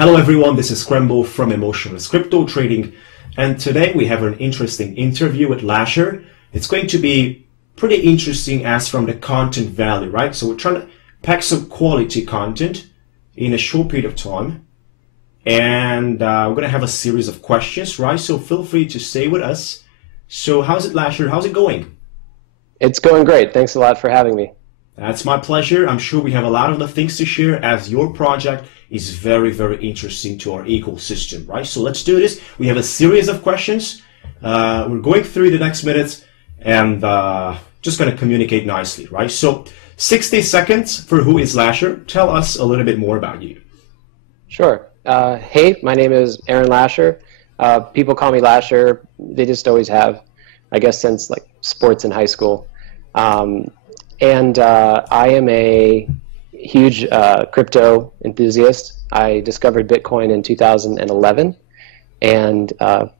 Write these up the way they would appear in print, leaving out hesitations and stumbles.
Hello everyone, this is Scramble from Emotionless Crypto Trading, and today we have an interesting interview with Lasher. It's going to be pretty interesting as from the content value, right? So we're trying to pack some quality content in a short period of time, and we're going to have a series of questions, right? So feel free to stay with us. So how's it, Lasher? How's it going? It's going great. Thanks a lot for having me. That's my pleasure. I'm sure we have a lot of the things to share as your project is very, very interesting to our ecosystem, right? So let's do this. We have a series of questions. We're going through the next minutes and just going to communicate nicely, right? So 60 seconds for who is Lasher. Tell us a little bit more about you. Sure. Hey, my name is Aaron Lasher. People call me Lasher. They just always have, I guess, since like sports in high school. I am a huge crypto enthusiast. I discovered Bitcoin in 2011, and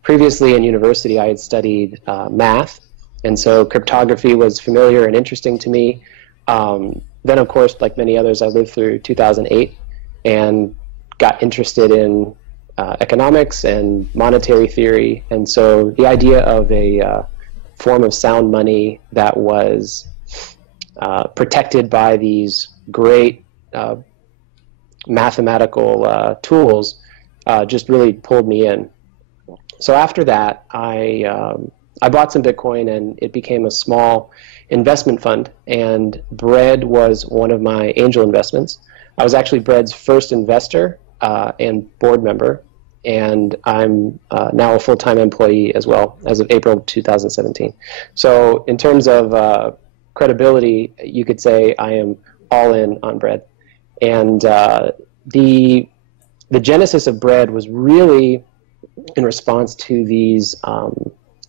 previously in university I had studied math, and so cryptography was familiar and interesting to me. Then, of course, like many others, I lived through 2008 and got interested in economics and monetary theory, and so the idea of a form of sound money that was protected by these great mathematical tools just really pulled me in. So after that, I bought some Bitcoin, and it became a small investment fund, and Bread was one of my angel investments. I was actually Bread's first investor and board member, and I'm now a full-time employee as well as of April 2017. So in terms of credibility, you could say I am all in on Bread. And the genesis of Bread was really in response to these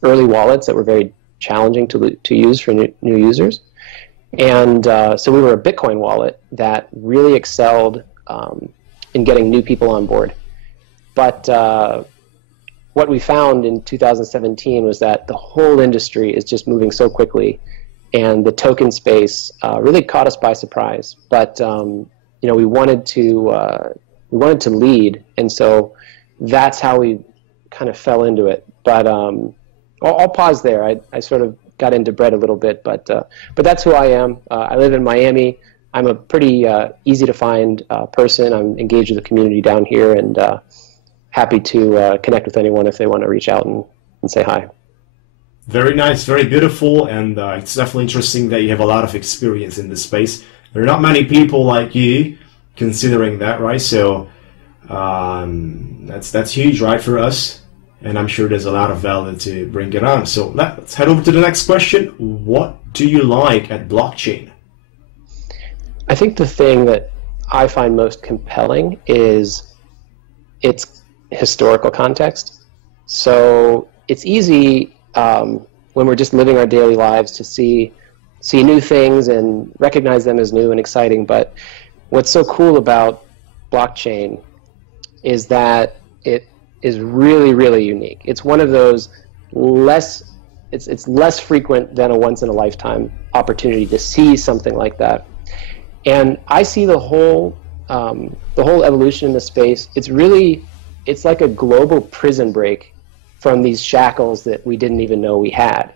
early wallets that were very challenging to use for new users. And so we were a Bitcoin wallet that really excelled in getting new people on board. But what we found in 2017 was that the whole industry is just moving so quickly, and the token space really caught us by surprise. But you know, we wanted to lead, and so that's how we kind of fell into it. But I'll pause there. I sort of got into Bread a little bit, but that's who I am. I live in Miami. I'm a pretty easy to find person. I'm engaged with the community down here, and happy to connect with anyone if they want to reach out and say hi. Very nice, very beautiful, and it's definitely interesting that you have a lot of experience in this space. There are not many people like you considering that, right? So that's huge, right, for us, and I'm sure there's a lot of value to bring it on. So let's head over to the next question. What do you like at blockchain? I think the thing that I find most compelling is its historical context. So it's easy when we're just living our daily lives to see new things and recognize them as new and exciting. But what's so cool about blockchain is that it is really, really unique. It's one of those it's less frequent than a once-in-a-lifetime opportunity to see something like that. And I see the whole evolution in the space. It's like a global prison break from these shackles that we didn't even know we had.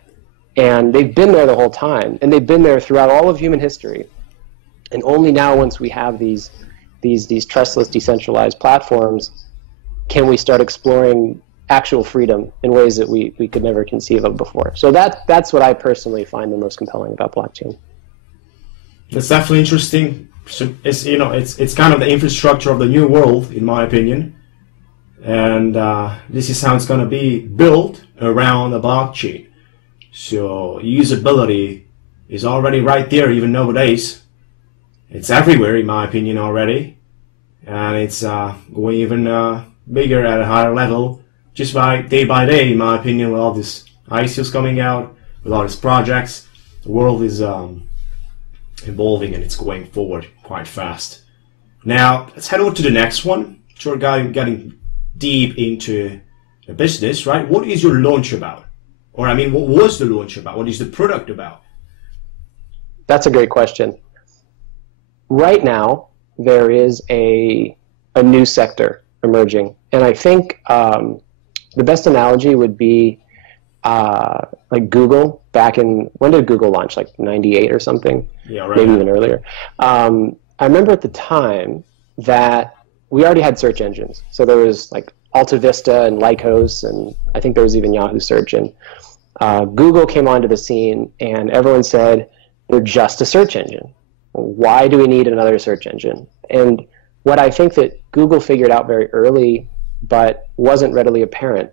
And they've been there the whole time, and they've been there throughout all of human history. And only now, once we have these trustless, decentralized platforms, can we start exploring actual freedom in ways that we could never conceive of before. So that's what I personally find the most compelling about blockchain. That's definitely interesting. So it's kind of the infrastructure of the new world, in my opinion. And this is how it's going to be built around a blockchain. So usability is already right there, even nowadays. It's everywhere, in my opinion, already. And it's going even bigger at a higher level, just by day, in my opinion, with all these ICOs coming out, with all these projects. The world is evolving, and it's going forward quite fast. Now, let's head over to the next one. We're getting deep into the business, right? What is your launch about? Or, I mean, what was the launch about? What is the product about? That's a great question. Right now, there is a new sector emerging. And I think the best analogy would be like Google back in, when did Google launch? Like 98 or something? Yeah, right. Maybe even earlier. I remember at the time that we already had search engines. So there was like Alta Vista and Lycos, and I think there was even Yahoo Search. And Google came onto the scene, and everyone said, they're just a search engine. Why do we need another search engine? And what I think that Google figured out very early, but wasn't readily apparent,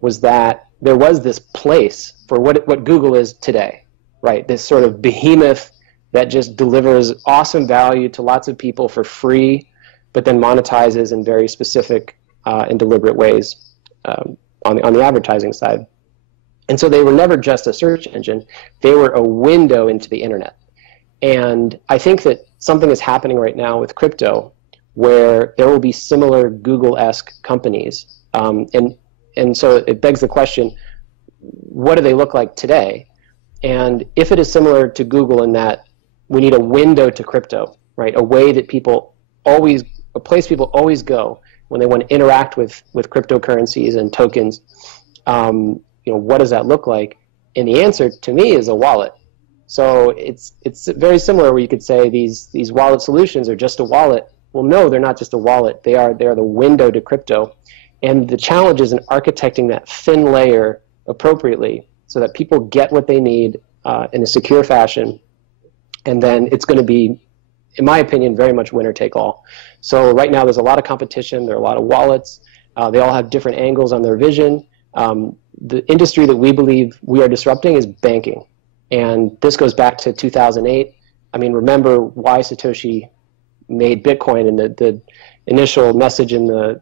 was that there was this place for what Google is today, right? This sort of behemoth that just delivers awesome value to lots of people for free, but then monetizes in very specific and deliberate ways on the advertising side. And so they were never just a search engine. They were a window into the internet. And I think that something is happening right now with crypto where there will be similar Google-esque companies. And so it begs the question, what do they look like today? And if it is similar to Google in that we need a window to crypto, right? A way that a place people always go when they want to interact with cryptocurrencies and tokens. What does that look like? And the answer to me is a wallet. So it's very similar where you could say these wallet solutions are just a wallet. Well, no, they're not just a wallet. They are the window to crypto. And the challenge is in architecting that thin layer appropriately so that people get what they need in a secure fashion. And then it's going to be, in my opinion, very much winner take all. So right now there's a lot of competition. There are a lot of wallets. They all have different angles on their vision. The industry that we believe we are disrupting is banking. And this goes back to 2008. I mean, remember why Satoshi made Bitcoin and the initial message in the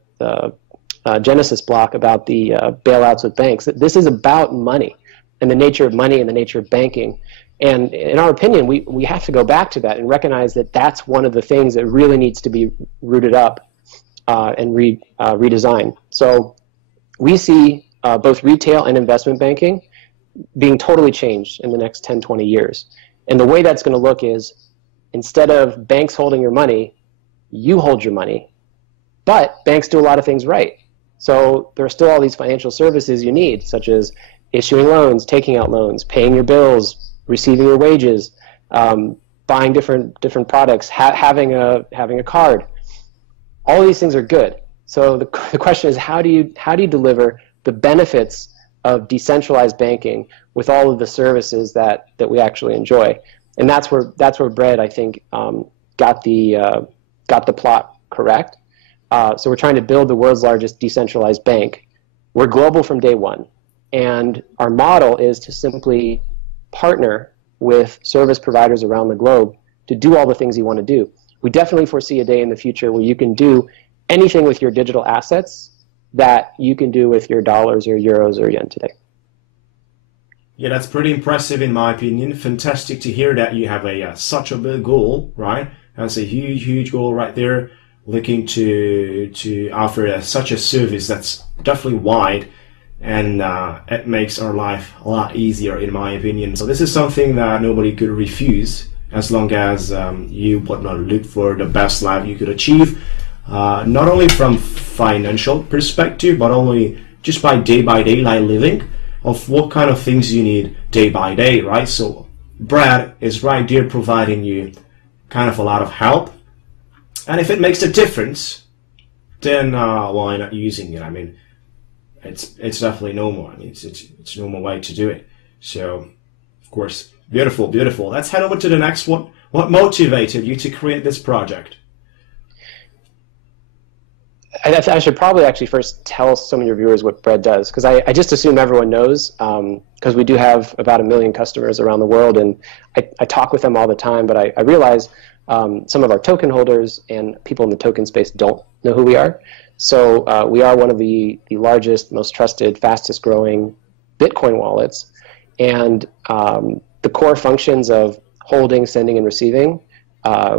Genesis block about the bailouts with banks. This is about money and the nature of money and the nature of banking. And in our opinion, we have to go back to that and recognize that that's one of the things that really needs to be rooted up and redesigned. So we see both retail and investment banking being totally changed in the next 10, 20 years. And the way that's going to look is instead of banks holding your money, you hold your money. But banks do a lot of things right. So there are still all these financial services you need, such as issuing loans, taking out loans, paying your bills, receiving your wages, buying different products, having a card. All of these things are good. So the question is, how do you deliver the benefits of decentralized banking with all of the services that we actually enjoy? And that's where Bread, I think, got the plot correct. So we're trying to build the world's largest decentralized bank. We're global from day one, and our model is to simply partner with service providers around the globe to do all the things you want to do. We definitely foresee a day in the future where you can do anything with your digital assets that you can do with your dollars or euros or yen today. Yeah, that's pretty impressive in my opinion. Fantastic to hear that you have such a big goal, right? That's a huge goal right there. Looking to offer such a service that's definitely wide, and it makes our life a lot easier in my opinion. So this is something that nobody could refuse as long as you would not look for the best life you could achieve, not only from financial perspective, but only just by day life living of what kind of things you need day by day, right? So Brad is right there providing you kind of a lot of help. And if it makes a difference, then why not using it? I mean, it's definitely normal. I mean, it's a normal way to do it. So, of course, beautiful. Let's head over to the next one. What motivated you to create this project? I should probably actually first tell some of your viewers what Bread does, because I just assume everyone knows, because we do have about 1 million customers around the world, and I talk with them all the time, but I realize some of our token holders and people in the token space don't know who we are. So we are one of the largest, most trusted, fastest growing Bitcoin wallets. And the core functions of holding, sending, and receiving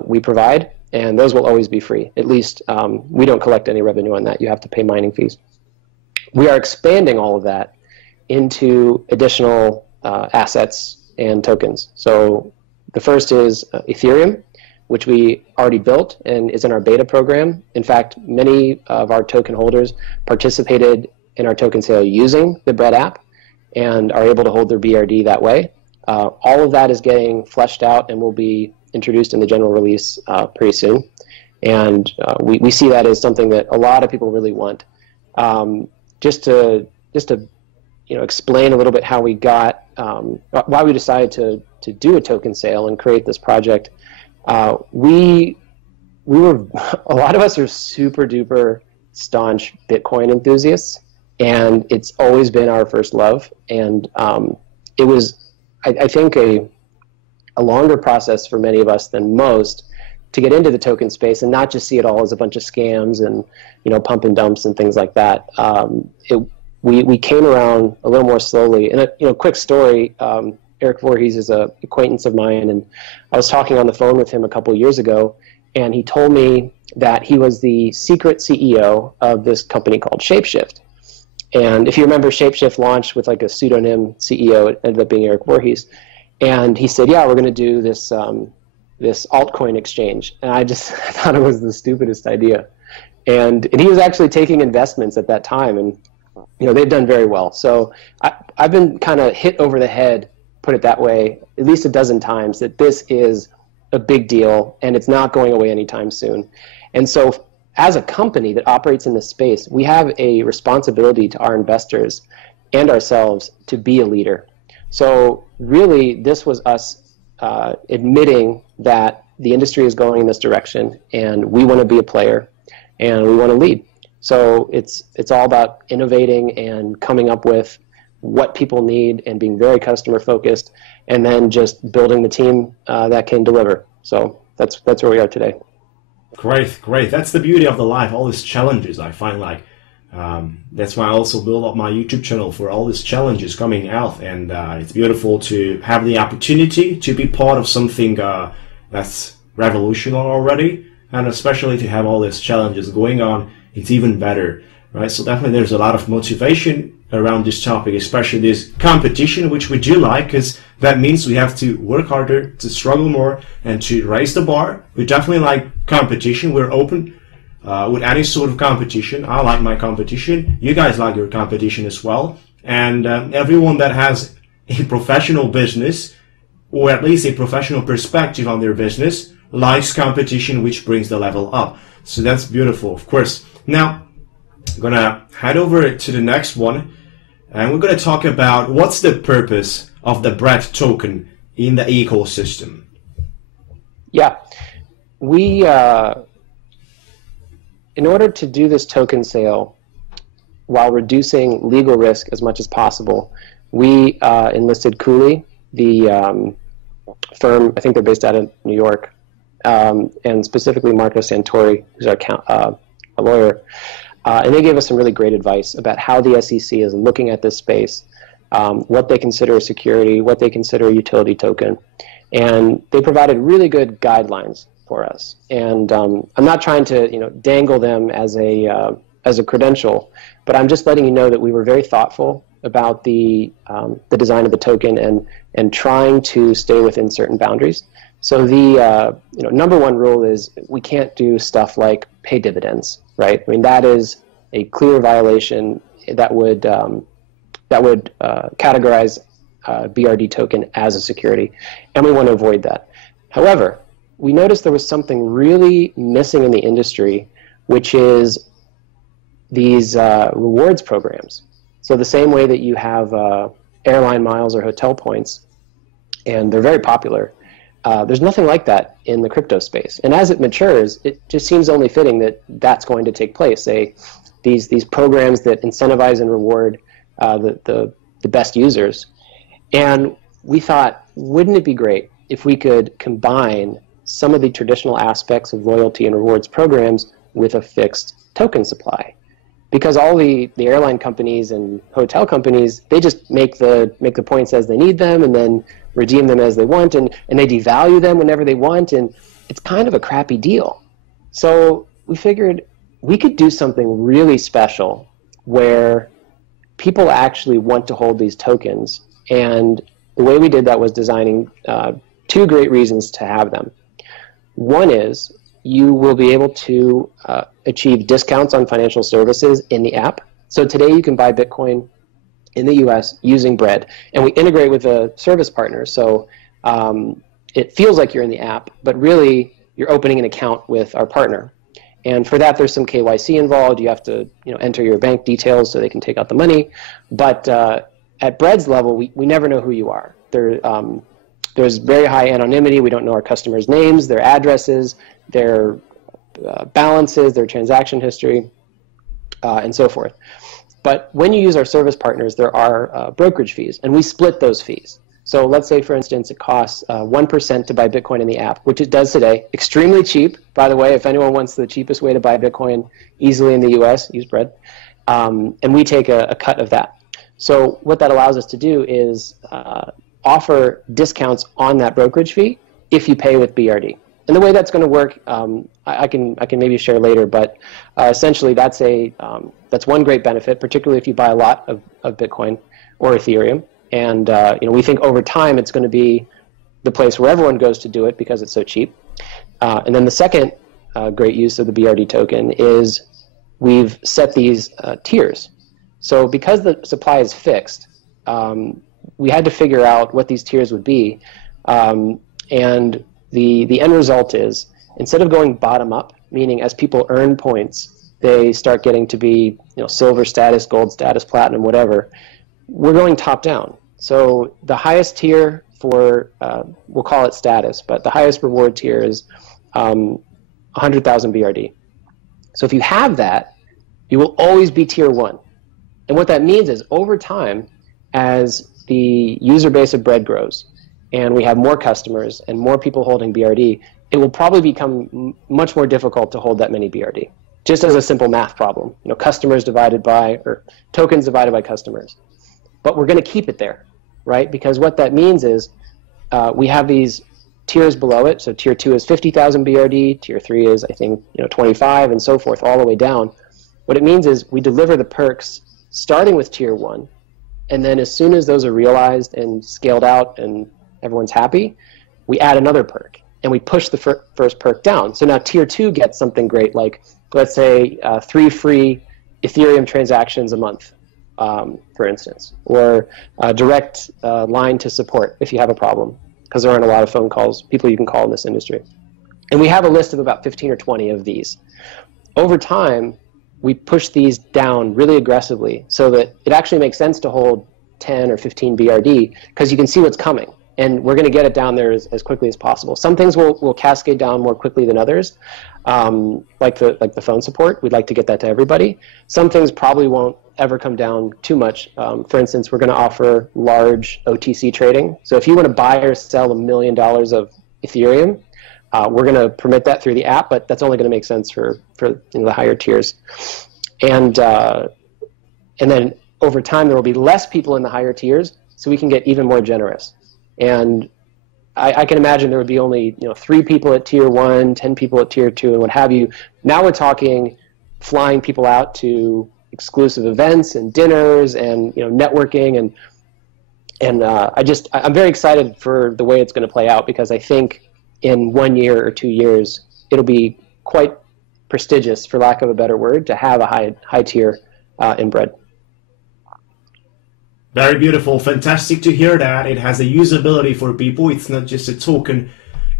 we provide, and those will always be free. At least we don't collect any revenue on that. You have to pay mining fees. We are expanding all of that into additional assets and tokens. So the first is Ethereum. which we already built and is in our beta program. In fact, many of our token holders participated in our token sale using the Bread app and are able to hold their BRD that way. All of that is getting fleshed out and will be introduced in the general release pretty soon. And we see that as something that a lot of people really want. Just to explain a little bit how we got, why we decided to do a token sale and create this project. We were, a lot of us are super duper staunch Bitcoin enthusiasts, and it's always been our first love. And it was, I think, a longer process for many of us than most to get into the token space and not just see it all as a bunch of scams and pump and dumps and things like that. We came around a little more slowly. And a quick story. Eric Voorhees is an acquaintance of mine, and I was talking on the phone with him a couple of years ago, and he told me that he was the secret CEO of this company called Shapeshift. And if you remember, Shapeshift launched with like a pseudonym CEO. It ended up being Eric Voorhees. And he said, yeah, we're going to do this this altcoin exchange. And I thought it was the stupidest idea. And he was actually taking investments at that time, and they've done very well. So I've been kind of hit over the head, put it that way, at least a dozen times, that this is a big deal and it's not going away anytime soon. And so as a company that operates in this space, we have a responsibility to our investors and ourselves to be a leader. So really, this was us admitting that the industry is going in this direction, and we want to be a player, and we want to lead. So it's all about innovating and coming up with what people need and being very customer focused, and then just building the team that can deliver. So that's where we are today. Great. That's the beauty of the life. All these challenges, I find that's why I also build up my YouTube channel for all these challenges coming out, and it's beautiful to have the opportunity to be part of something that's revolutionary already, and especially to have all these challenges going on. It's even better, right? So definitely there's a lot of motivation around this topic, especially this competition, which we do like, because that means we have to work harder, to struggle more, and to raise the bar. We definitely like competition. We're open with any sort of competition. I like my competition. You guys like your competition as well. And everyone that has a professional business, or at least a professional perspective on their business, likes competition, which brings the level up. So that's beautiful, of course. Now, I'm going to head over to the next one, and we're going to talk about what's the purpose of the Bread token in the ecosystem. Yeah, we, in order to do this token sale while reducing legal risk as much as possible, we enlisted Cooley, the firm, I think they're based out of New York, and specifically Marco Santori, who's our a lawyer, and they gave us some really great advice about how the SEC is looking at this space, what they consider a security, what they consider a utility token, and they provided really good guidelines for us. And I'm not trying to dangle them as a credential, but I'm just letting you know that we were very thoughtful about the design of the token and trying to stay within certain boundaries. So the number one rule is we can't do stuff like pay dividends, right? I mean, that is a clear violation that would categorize BRD token as a security, and we want to avoid that. However, we noticed there was something really missing in the industry, which is these rewards programs. So the same way that you have airline miles or hotel points, and they're very popular, there's nothing like that in the crypto space. And as it matures, it just seems only fitting that that's going to take place. These programs that incentivize and reward the best users. And we thought, wouldn't it be great if we could combine some of the traditional aspects of loyalty and rewards programs with a fixed token supply? Because all the airline companies and hotel companies, they just make the points as they need them and then redeem them as they want, and they devalue them whenever they want, and it's kind of a crappy deal. So we figured we could do something really special where people actually want to hold these tokens, and the way we did that was designing two great reasons to have them. One is you will be able to achieve discounts on financial services in the app. So today you can buy Bitcoin in the US using Bread, and we integrate with a service partner, so it feels like you're in the app, but really you're opening an account with our partner. And for that, there's some KYC involved. You have to enter your bank details so they can take out the money. But at Bread's level, we never know who you are. There's very high anonymity. We don't know our customers' names, their addresses, their balances, their transaction history, and so forth. But when you use our service partners, there are brokerage fees, and we split those fees. So let's say, for instance, it costs 1% to buy Bitcoin in the app, which it does today. Extremely cheap, by the way. If anyone wants the cheapest way to buy Bitcoin easily in the US, use Bread. And we take a cut of that. So what that allows us to do is offer discounts on that brokerage fee if you pay with BRD. And the way that's going to work, I can maybe share later, but essentially that's one great benefit, particularly if you buy a lot of Bitcoin or Ethereum. And we think over time it's going to be the place where everyone goes to do it because it's so cheap. And then the second great use of the BRD token is we've set these tiers. So because the supply is fixed, we had to figure out what these tiers would be. And the end result is, instead of going bottom up, meaning as people earn points, they start getting to be silver status, gold status, platinum, whatever, we're going top down. So the highest tier for, we'll call it status, but the highest reward tier is 100,000 BRD. So if you have that, you will always be tier 1. And what that means is, over time, as the user base of Bread grows, and we have more customers and more people holding BRD, it will probably become much more difficult to hold that many BRD. Just as a simple math problem, customers divided by, or tokens divided by customers. But we're going to keep it there, right? Because what that means is we have these tiers below it. So tier 2 is 50,000 BRD, tier 3 is, I think, 25, and so forth, all the way down. What it means is we deliver the perks starting with tier 1, and then as soon as those are realized and scaled out and everyone's happy, we add another perk, and we push the first perk down. So now tier 2 gets something great, like, let's say 3 free Ethereum transactions a month, for instance, or a direct line to support if you have a problem, because there aren't a lot of phone calls, people you can call in this industry. And we have a list of about 15 or 20 of these. Over time, we push these down really aggressively so that it actually makes sense to hold 10 or 15 BRD, because you can see what's coming. And we're going to get it down there as quickly as possible. Some things will cascade down more quickly than others, like the phone support. We'd like to get that to everybody. Some things probably won't ever come down too much. For instance, we're going to offer large OTC trading. So if you want to buy or sell $1 million of Ethereum, we're going to permit that through the app, but that's only going to make sense for the higher tiers. And then over time, there will be less people in the higher tiers, so we can get even more generous. And I can imagine there would be only 3 people at tier 1, 10 people at tier 2, and what have you. Now we're talking flying people out to exclusive events and dinners and networking, and I'm very excited for the way it's going to play out, because I think in 1 year or 2 years it'll be quite prestigious, for lack of a better word, to have a high tier in Bread. Very beautiful. Fantastic to hear that. It has a usability for people. It's not just a token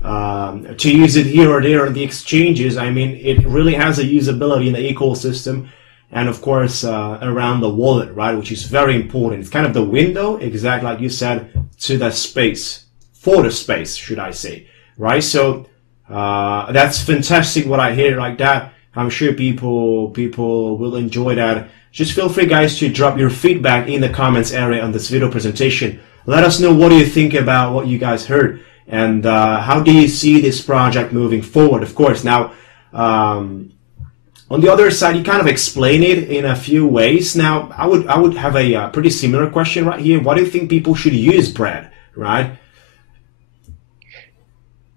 to use it here or there on the exchanges. I mean, it really has a usability in the ecosystem, and of course around the wallet, right, which is very important. It's kind of the window, exactly like you said, to the space, for the space, should I say, right? So that's fantastic what I hear like that. I'm sure people will enjoy that. Just feel free, guys, to drop your feedback in the comments area on this video presentation. Let us know what do you think about what you guys heard, and how do you see this project moving forward. Of course, now on the other side, you kind of explain it in a few ways. Now, I would have a pretty similar question right here. Why do you think people should use Bread, right?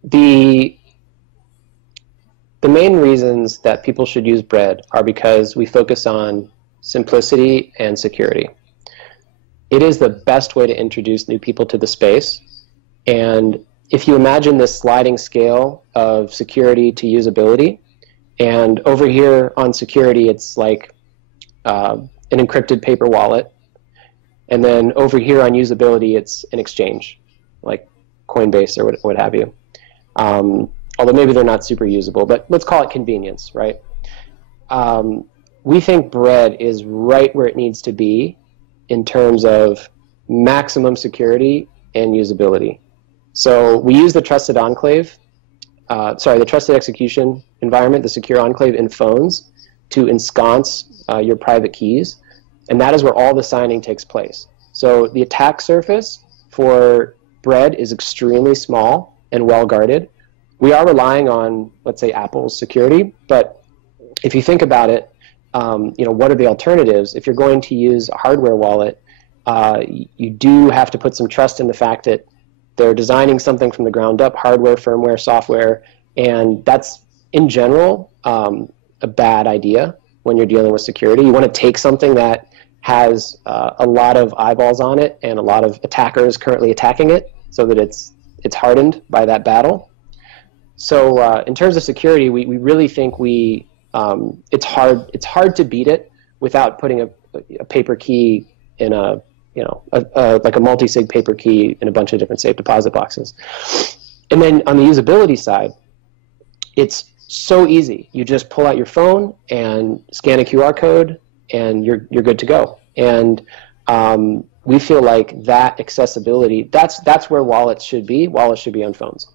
The main reasons that people should use Bread are because we focus on simplicity and security. It is the best way to introduce new people to the space, and if you imagine this sliding scale of security to usability, and over here on security, it's like an encrypted paper wallet. And then over here on usability, it's an exchange, like Coinbase or what have you. Although maybe they're not super usable, but let's call it convenience, right? We think Bread is right where it needs to be in terms of maximum security and usability. So we use the trusted enclave, the trusted execution environment, the secure enclave in phones to ensconce your private keys, and that is where all the signing takes place. So the attack surface for Bread is extremely small and well guarded. We are relying on, let's say, Apple's security, but if you think about it, what are the alternatives? If you're going to use a hardware wallet, you do have to put some trust in the fact that they're designing something from the ground up, hardware, firmware, software, and that's, in general, a bad idea when you're dealing with security. You want to take something that has a lot of eyeballs on it and a lot of attackers currently attacking it so that it's hardened by that battle. So in terms of security, we really think it's hard to beat it without putting a paper key in like a multi-sig paper key in a bunch of different safe deposit boxes. And then on the usability side, it's so easy. You just pull out your phone and scan a QR code, and you're good to go. And we feel like that accessibility, that's where wallets should be. Wallets should be on phones.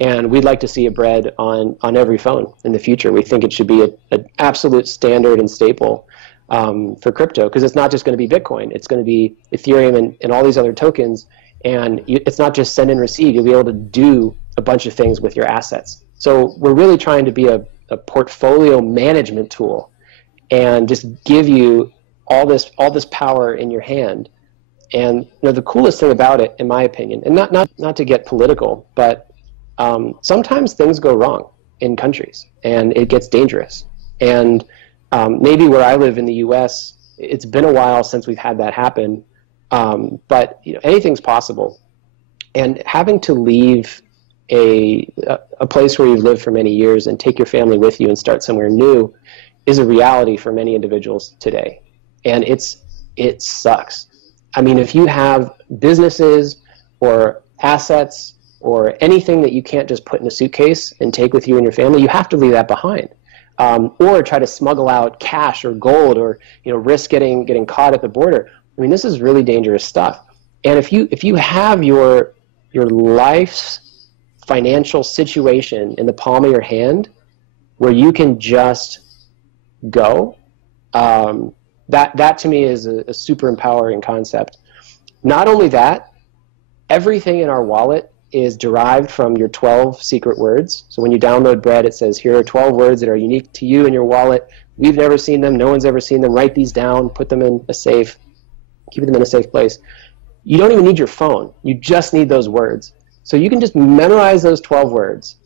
And we'd like to see a Bread on every phone in the future. We think it should be an absolute standard and staple for crypto, because it's not just going to be Bitcoin. It's going to be Ethereum and all these other tokens. And it's not just send and receive. You'll be able to do a bunch of things with your assets. So we're really trying to be a portfolio management tool and just give you all this power in your hand. And the coolest thing about it, in my opinion, and not to get political, but sometimes things go wrong in countries and it gets dangerous. And maybe where I live in the U.S., it's been a while since we've had that happen, but anything's possible. And having to leave a place where you've lived for many years and take your family with you and start somewhere new is a reality for many individuals today. And it sucks. I mean, if you have businesses or assets or anything that you can't just put in a suitcase and take with you and your family, you have to leave that behind. Or try to smuggle out cash or gold, or risk getting caught at the border. I mean, this is really dangerous stuff. And if you have your life's financial situation in the palm of your hand, where you can just go, that to me is a super empowering concept. Not only that, everything in our wallet is derived from your 12 secret words. So when you download Bread, it says, here are 12 words that are unique to you and your wallet. We've never seen them. No one's ever seen them. Write these down. Put them in a safe. Keep them in a safe place. You don't even need your phone. You just need those words. So you can just memorize those 12 words.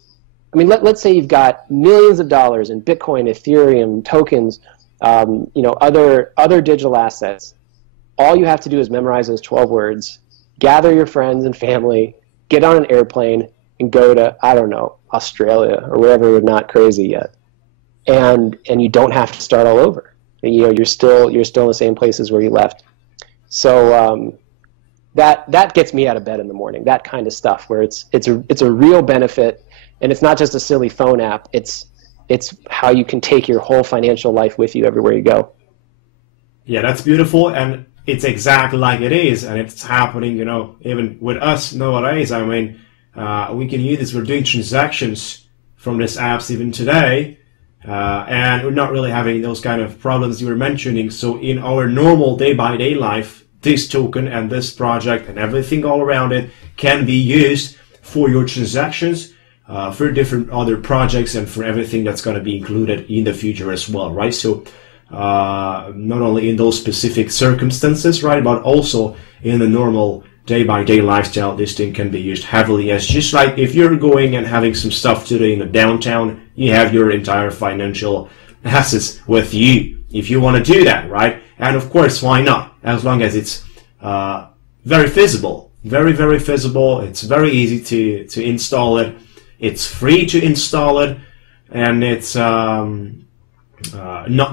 I mean, let's say you've got millions of dollars in Bitcoin, Ethereum, tokens, other digital assets. All you have to do is memorize those 12 words, gather your friends and family, get on an airplane, and go to, I don't know, Australia or wherever we're not crazy yet. And you don't have to start all over. And, you're still in the same places where you left. So that gets me out of bed in the morning. That kind of stuff where it's a real benefit, and it's not just a silly phone app. It's how you can take your whole financial life with you everywhere you go. Yeah, that's beautiful, and it's exactly like it is, and it's happening, even with us nowadays. I mean, we can use this. We're doing transactions from these apps even today, and we're not really having those kind of problems you were mentioning. So in our normal day-by-day life, this token and this project and everything all around it can be used for your transactions, for different other projects, and for everything that's going to be included in the future as well, right? So not only in those specific circumstances, right, but also in the normal day-by-day lifestyle, this thing can be used heavily as just like if you're going and having some stuff to do in the downtown, you have your entire financial assets with you if you want to do that, right? And of course, why not? As long as it's very feasible, very, very feasible. It's very easy to install it. It's free to install it, and it's not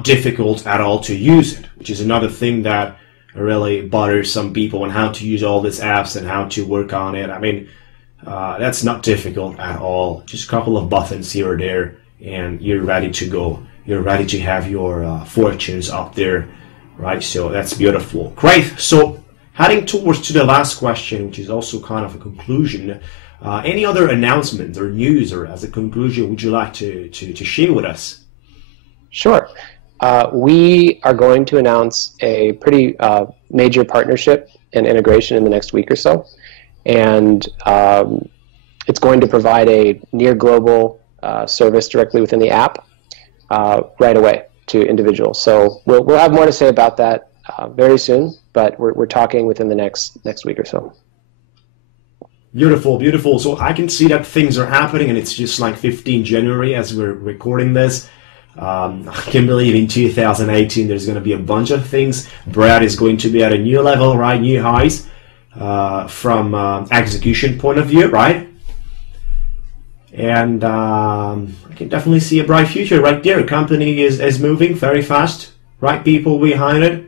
difficult at all to use it, which is another thing that really bothers some people on how to use all these apps and how to work on it. I mean, that's not difficult at all. Just a couple of buttons here or there, and you're ready to go. You're ready to have your fortunes up there, right? So that's beautiful. Great. So heading towards to the last question, which is also kind of a conclusion. Any other announcements or news, or as a conclusion, would you like to share with us? Sure. We are going to announce a pretty major partnership and integration in the next week or so. And it's going to provide a near global service directly within the app right away to individuals. So we'll have more to say about that very soon, but we're talking within the next week or so. Beautiful, beautiful. So I can see that things are happening, and it's just like 15 January as we're recording this. I can believe in 2018 there's going to be a bunch of things. Brad is going to be at a new level, right? New highs from execution point of view, right? And I can definitely see a bright future right there. The company is moving very fast, right people behind it.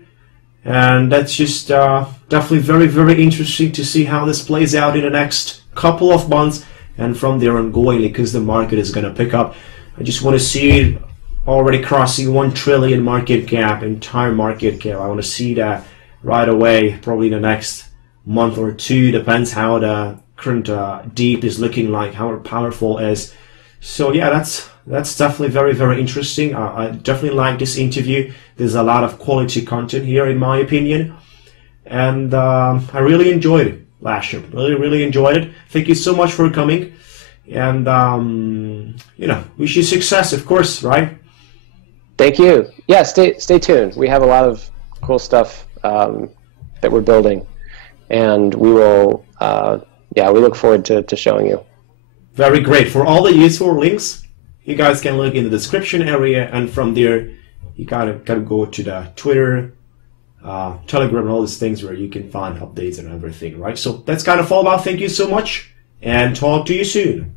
And that's just definitely very, very interesting to see how this plays out in the next couple of months and from there ongoingly, because the market is going to pick up. I just want to see it already crossing 1 trillion market cap, entire market cap. I want to see that right away, probably in the next month or two. Depends how the current deep is looking like, how powerful it is. So yeah, that's definitely very, very interesting. I definitely like this interview. There's a lot of quality content here, in my opinion, and I really enjoyed it, Lasher. Really, really enjoyed it. Thank you so much for coming, and you know, wish you success, of course, right? Thank you. Yeah, stay tuned. We have a lot of cool stuff that we're building, and we will. Yeah, we look forward to showing you. Very great. For all the useful links, you guys can look in the description area, and from there you gotta go to the Twitter, Telegram, and all these things where you can find updates and everything, right? So that's kind of all about. Thank you so much, and talk to you soon.